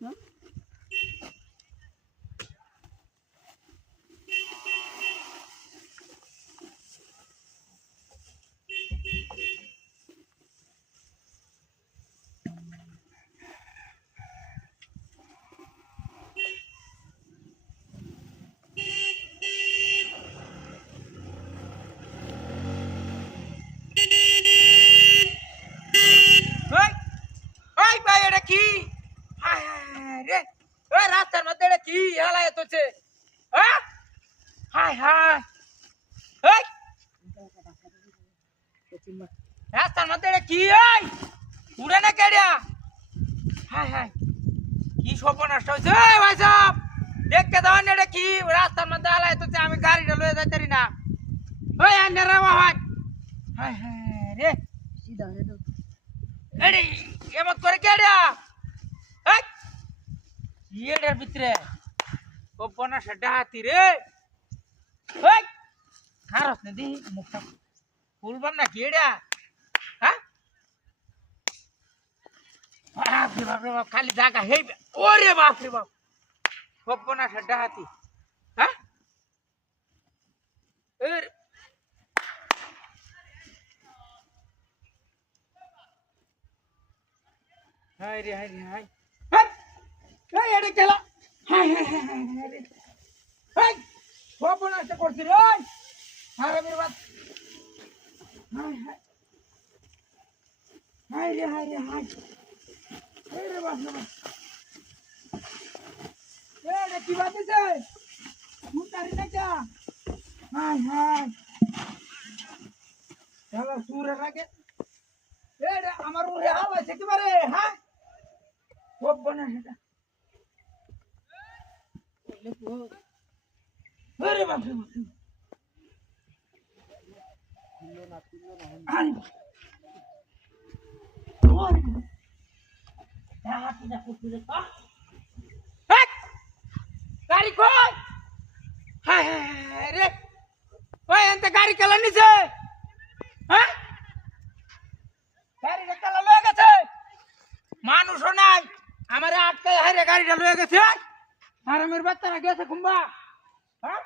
তো কি হায় হায় রে ওই রাস্তার মধ্যে এটা কি হেলায় তোছে হ্যাঁ হায় হায় এই রাস্তার মধ্যে এটা কি এই উড়ে না কেড়া হায় হায় কি সর্বনাশ হয়েছে ভাই সাহেব দেখতে দাও না এটা কি রাস্তার মধ্যে হেলায় তোছে আমি গাড়িটা লয়ে যাইতে পারি না ওই আন্নে রে বাবা হায় হায় রে সিধা রে তো এডি এমন করে কেড়া এই এটার ভিতরে সর্বনাশ ডাহাতি রে এই খারস না দি মুখটা ফুলবাম না কি এটা হ্যাঁ বাপরে বাপরে বাপ খালি জায়গা হেই ওরে বাপরে বাপ সর্বনাশ ডাহাতি হ্যাঁ এর হায় রে হায় রে হায় এই এটা খেলা হায় হায় হায় হায় রে এই সর্বনাশ করছি রে হারামির বাপ হায় হায় হায় রে হায় রে হায় এই রে বাপ রে বাপ এটা কি বাতিছে মুতারি না যা হায় হায় চলো সুরে লাগে এটা আমার উড়ে হাওয়া থেকে পারে হ্যাঁ সর্বনাশ এটা আরে বাপ রে বাপ আরে ওরে ডাহাতি না করতে রে গাড়ি কই হায় হায় রে ওই এত গাড়ি কেলা নিছে হ্যাঁ গাড়ি কেলা লয়ে গেছে মানুষও নাই আমারে আটকে হারে গাড়িটা লয়ে গেছে আর আমার বাচ্চারা গেছে কুম্বা হ্যাঁ